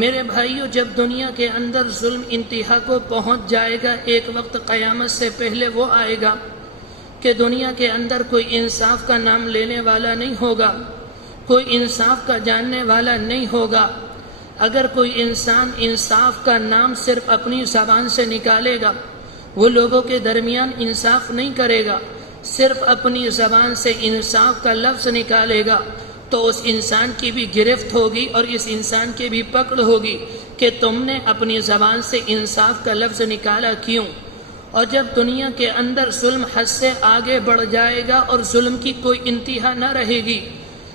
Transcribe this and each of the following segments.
میرے بھائیوں، جب دنیا کے اندر ظلم انتہا کو پہنچ جائے گا، ایک وقت قیامت سے پہلے وہ آئے گا کہ دنیا کے اندر کوئی انصاف کا نام لینے والا نہیں ہوگا، کوئی انصاف کا جاننے والا نہیں ہوگا۔ اگر کوئی انسان انصاف کا نام صرف اپنی زبان سے نکالے گا، وہ لوگوں کے درمیان انصاف نہیں کرے گا، صرف اپنی زبان سے انصاف کا لفظ نکالے گا، تو اس انسان کی بھی گرفت ہوگی اور اس انسان کی بھی پکڑ ہوگی کہ تم نے اپنی زبان سے انصاف کا لفظ نکالا کیوں۔ اور جب دنیا کے اندر ظلم حد سے آگے بڑھ جائے گا اور ظلم کی کوئی انتہا نہ رہے گی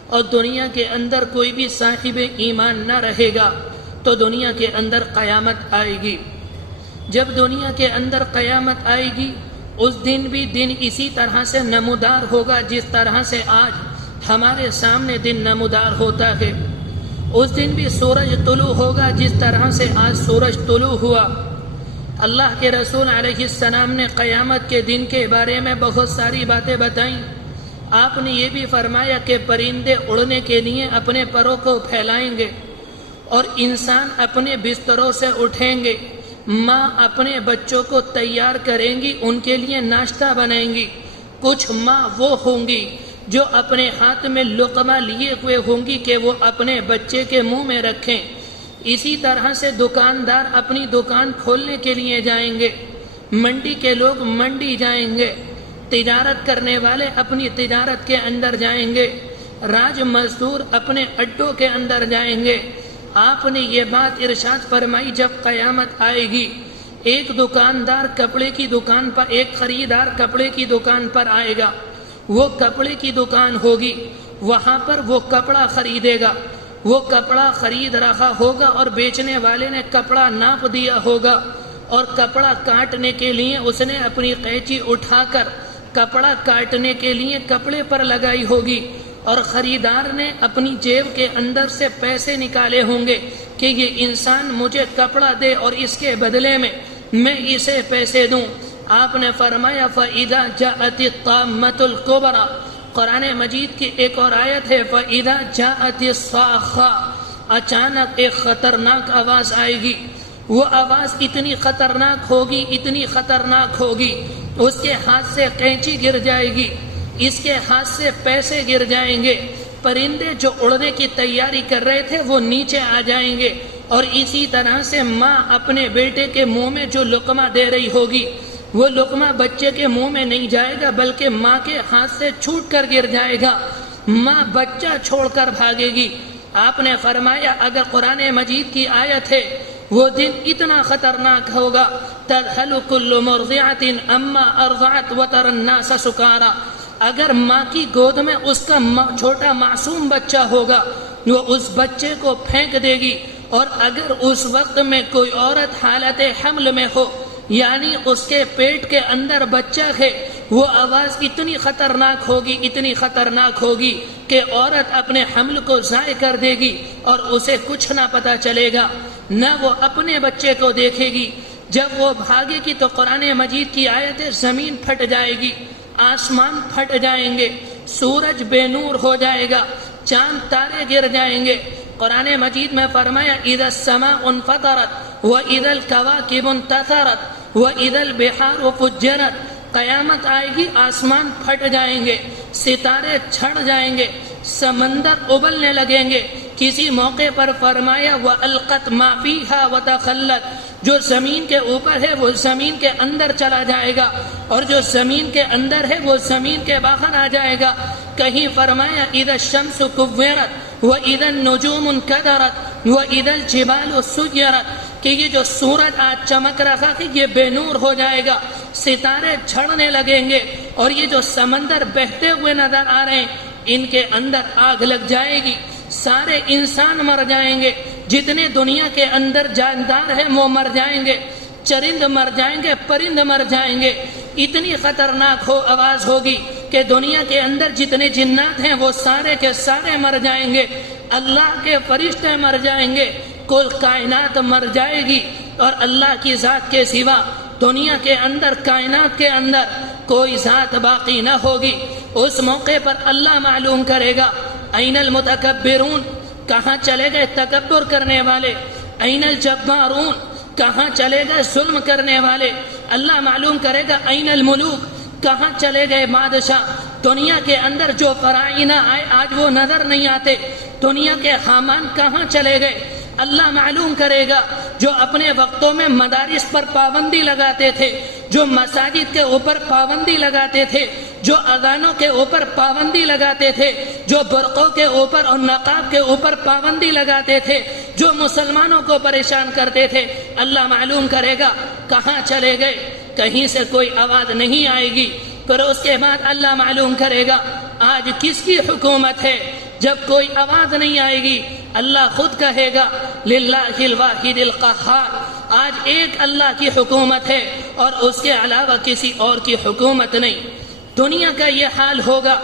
اور دنیا کے اندر کوئی بھی صاحب ایمان نہ رہے گا، تو دنیا کے اندر قیامت آئے گی۔ جب دنیا کے اندر قیامت آئے گی، اس دن بھی دن اسی طرح سے نمودار ہوگا جس طرح سے آج ہمارے سامنے دن نمودار ہوتا ہے۔ اس دن بھی سورج طلوع ہوگا جس طرح سے آج سورج طلوع ہوا۔ اللہ کے رسول علیہ السلام نے قیامت کے دن کے بارے میں بہت ساری باتیں بتائیں۔ آپ نے یہ بھی فرمایا کہ پرندے اڑنے کے لیے اپنے پروں کو پھیلائیں گے اور انسان اپنے بستروں سے اٹھیں گے، ماں اپنے بچوں کو تیار کریں گی، ان کے لیے ناشتہ بنائیں گی۔ کچھ ماں وہ ہوں گی جو اپنے ہاتھ میں لقمہ لیے ہوئے ہوں گی کہ وہ اپنے بچے کے منہ میں رکھیں۔ اسی طرح سے دکاندار اپنی دکان کھولنے کے لیے جائیں گے، منڈی کے لوگ منڈی جائیں گے، تجارت کرنے والے اپنی تجارت کے اندر جائیں گے، راج مزدور اپنے اڈوں کے اندر جائیں گے۔ آپ نے یہ بات ارشاد فرمائی، جب قیامت آئے گی ایک دکاندار کپڑے کی دکان پر، ایک خریدار کپڑے کی دکان پر آئے گا، وہ کپڑے کی دکان ہوگی، وہاں پر وہ کپڑا خریدے گا، وہ کپڑا خرید رہا ہوگا اور بیچنے والے نے کپڑا ناپ دیا ہوگا اور کپڑا کاٹنے کے لیے اس نے اپنی قینچی اٹھا کر کپڑا کاٹنے کے لیے کپڑے پر لگائی ہوگی اور خریدار نے اپنی جیب کے اندر سے پیسے نکالے ہوں گے کہ یہ انسان مجھے کپڑا دے اور اس کے بدلے میں میں اسے پیسے دوں۔ آپ نے فرمایا فَإِذَا جَاءَتِ الطَّامَّةُ الْكُبْرَى، قرآن مجید کی ایک اور آیت ہے فَإِذَا جَاءَتِ الصَّاخَّةُ، اچانک ایک خطرناک آواز آئے گی۔ وہ آواز اتنی خطرناک ہوگی، اتنی خطرناک ہوگی، اس کے ہاتھ سے قینچی گر جائے گی، اس کے ہاتھ سے پیسے گر جائیں گے، پرندے جو اڑنے کی تیاری کر رہے تھے وہ نیچے آ جائیں گے، اور اسی طرح سے ماں اپنے بیٹے کے منہ میں جو لقمہ دے رہی ہوگی وہ لقمہ بچے کے منہ میں نہیں جائے گا بلکہ ماں کے ہاتھ سے چھوٹ کر گر جائے گا، ماں بچہ چھوڑ کر بھاگے گی۔ آپ نے فرمایا اگر قرآن مجید کی آیت ہے وہ دن اتنا خطرناک ہوگا، تذہل کل مرضعۃ اما ارضعت وتری الناس سکارا، اگر ماں کی گود میں اس کا چھوٹا معصوم بچہ ہوگا وہ اس بچے کو پھینک دے گی، اور اگر اس وقت میں کوئی عورت حالت حمل میں ہو یعنی اس کے پیٹ کے اندر بچہ ہے، وہ آواز اتنی خطرناک ہوگی، اتنی خطرناک ہوگی کہ عورت اپنے حمل کو ضائع کر دے گی اور اسے کچھ نہ پتہ چلے گا، نہ وہ اپنے بچے کو دیکھے گی۔ جب وہ بھاگے گی تو قرآن مجید کی آیت زمین پھٹ جائے گی، آسمان پھٹ جائیں گے، سورج بے نور ہو جائے گا، چاند تارے گر جائیں گے۔ قرآن مجید میں فرمایا اذا السماء انفطرت واذا الكواكب انتثرت واذا البحار فجرت، قیامت آئے گی، آسمان پھٹ جائیں گے، ستارے چھڑ جائیں گے، سمندر ابلنے لگیں گے۔ کسی موقع پر فرمایا وَأَلْقَتْ مَا فِيهَا وَتَخَلَّتْ، جو زمین کے اوپر ہے وہ زمین کے اندر چلا جائے گا اور جو زمین کے اندر ہے وہ زمین کے باہر آ جائے گا۔ کہیں فرمایا اذا الشمس كُوِّرَتْ وَإِذَا النُّجُومُ انكَدَرَتْ وَإِذَا الْجِبَالُ سُيِّرَتْ، کہ یہ جو سورج آج چمک رہا ہے یہ بے نور ہو جائے گا، ستارے جھڑنے لگیں گے، اور یہ جو سمندر بہتے ہوئے نظر آ رہے ہیں ان کے اندر آگ لگ جائے گی، سارے انسان مر جائیں گے، جتنے دنیا کے اندر جاندار ہیں وہ مر جائیں گے، چرند مر جائیں گے، پرند مر جائیں گے۔ اتنی خطرناک آواز ہوگی کہ دنیا کے اندر جتنے جنات ہیں وہ سارے کے سارے مر جائیں گے، اللہ کے فرشتے مر جائیں گے، کل کائنات مر جائے گی، اور اللہ کی ذات کے سوا دنیا کے اندر، کائنات کے اندر کوئی ذات باقی نہ ہوگی۔ اس موقع پر اللہ معلوم کرے گا این المتکبرون، کہاں چلے گئے تکبر کرنے والے، این الجبارون، کہاں چلے گئے ظلم کرنے والے؟ اللہ معلوم کرے گا این الملوک، کہاں چلے گئے بادشاہ؟ دنیا کے اندر جو فرعونہ آئے آج وہ نظر نہیں آتے، دنیا کے حامان کہاں چلے گئے؟ اللہ معلوم کرے گا۔ جو اپنے وقتوں میں مدارس پر پابندی لگاتے تھے، جو مساجد کے اوپر پابندی لگاتے تھے، جو اذانوں کے اوپر پابندی لگاتے تھے، جو برقعوں کے اوپر اور نقاب کے اوپر پابندی لگاتے تھے، جو مسلمانوں کو پریشان کرتے تھے، اللہ معلوم کرے گا کہاں چلے گئے؟ کہیں سے کوئی آواز نہیں آئے گی۔ پھر اس کے بعد اللہ معلوم کرے گا آج کس کی حکومت ہے؟ جب کوئی آواز نہیں آئے گی اللہ خود کہے گا للہ الواحد القہار، آج ایک اللہ کی حکومت ہے اور اس کے علاوہ کسی اور کی حکومت نہیں۔ دنیا کا یہ حال ہوگا،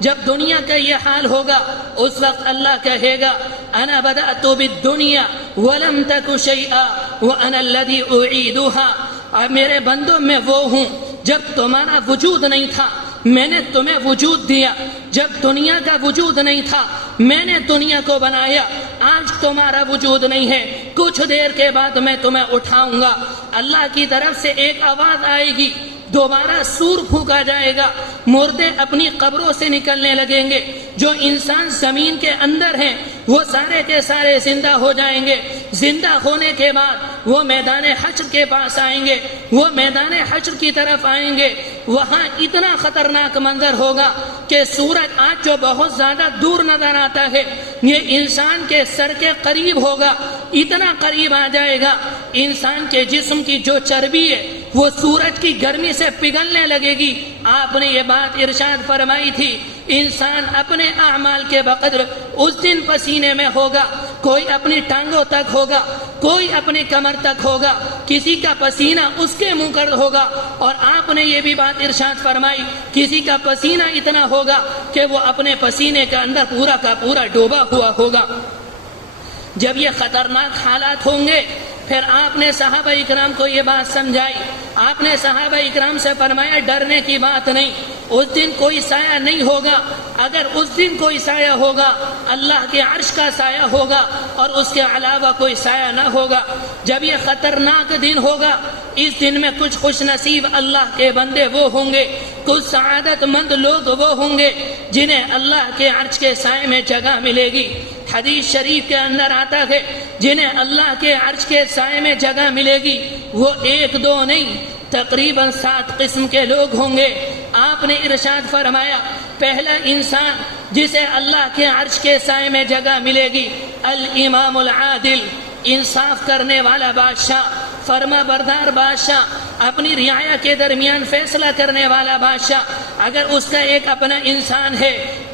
جب دنیا کا یہ حال ہوگا اس وقت اللہ کہے گا انا بدأت بالدنیا ولم تک شیئا وانا الذی اعیدها، اور میرے بندوں میں وہ ہوں جب تمہارا وجود نہیں تھا میں نے تمہیں وجود دیا، جب دنیا کا وجود نہیں تھا میں نے دنیا کو بنایا، آج تمہارا وجود نہیں ہے، کچھ دیر کے بعد میں تمہیں اٹھاؤں گا۔ اللہ کی طرف سے ایک آواز آئے گی، دوبارہ سور پھونکا جائے گا، مردے اپنی قبروں سے نکلنے لگیں گے، جو انسان زمین کے اندر ہیں وہ سارے کے سارے زندہ ہو جائیں گے۔ زندہ ہونے کے بعد وہ میدان حشر کے پاس آئیں گے، وہ میدان حشر کی طرف آئیں گے، وہاں اتنا خطرناک منظر ہوگا کہ سورج آج جو بہت زیادہ دور نظر آتا ہے یہ انسان کے سر کے قریب ہوگا، اتنا قریب آ جائے گا انسان کے جسم کی جو چربی ہے وہ سورج کی گرمی سے پگھلنے لگے گی۔ آپ نے یہ بات ارشاد فرمائی تھی انسان اپنے اعمال کے بقدر اس دن پسینے میں ہوگا، کوئی اپنی ٹانگوں تک ہوگا، کوئی اپنی کمر تک ہوگا، کسی کا پسینہ اس کے منہ پر ہوگا، اور آپ نے یہ بھی بات ارشاد فرمائی کسی کا پسینہ اتنا ہوگا کہ وہ اپنے پسینے کے اندر پورا کا پورا ڈوبا ہوا ہوگا۔ جب یہ خطرناک حالات ہوں گے پھر آپ نے صحابہ اکرام کو یہ بات سمجھائی، آپ نے صحابہ اکرام سے فرمایا ڈرنے کی بات نہیں، اس دن کوئی سایہ نہیں ہوگا، اگر اس دن کوئی سایہ ہوگا اللہ کے عرش کا سایہ ہوگا اور اس کے علاوہ کوئی سایہ نہ ہوگا۔ جب یہ خطرناک دن ہوگا اس دن میں کچھ خوش نصیب اللہ کے بندے وہ ہوں گے، کچھ سعادت مند لوگ وہ ہوں گے جنہیں اللہ کے عرش کے سائے میں جگہ ملے گی۔ حدیث شریف کے اندر آتا ہے جنہیں اللہ کے عرش کے سائے میں جگہ ملے گی وہ ایک دو نہیں تقریباً 7 قسم کے لوگ ہوں گے۔ آپ نے ارشاد فرمایا پہلا انسان جسے اللہ کے عرش کے سائے میں جگہ ملے گی الامام العادل، انصاف کرنے والا بادشاہ، فرما بردار بادشاہ، اپنی رعایا کے درمیان فیصلہ کرنے والا بادشاہ۔ اگر اس کا ایک اپنا انسان ہے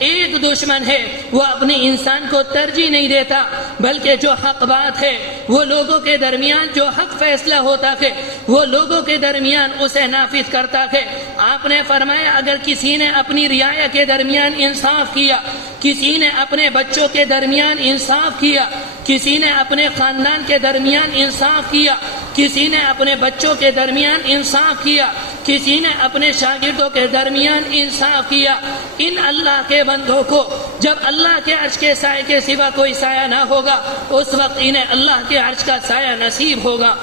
ایک دشمن ہے وہ اپنے انسان کو ترجیح نہیں دیتا بلکہ جو حق بات ہے وہ لوگوں کے درمیان جو حق فیصلہ ہوتا ہے وہ لوگوں کے درمیان اسے نافذ کرتا ہے۔ آپ نے فرمایا اگر کسی نے اپنی رعایا کے درمیان انصاف کیا، کسی نے اپنے بچوں کے درمیان انصاف کیا، کسی نے اپنے خاندان کے درمیان انصاف کیا، کسی نے اپنے بچوں کے درمیان انصاف کیا، کسی نے اپنے شاگردوں کے درمیان انصاف کیا، ان اللہ کے بندوں کو جب اللہ کے عرش کے سائے کے سوا کوئی سایہ نہ ہوگا اس وقت انہیں اللہ کے عرش کا سایہ نصیب ہوگا۔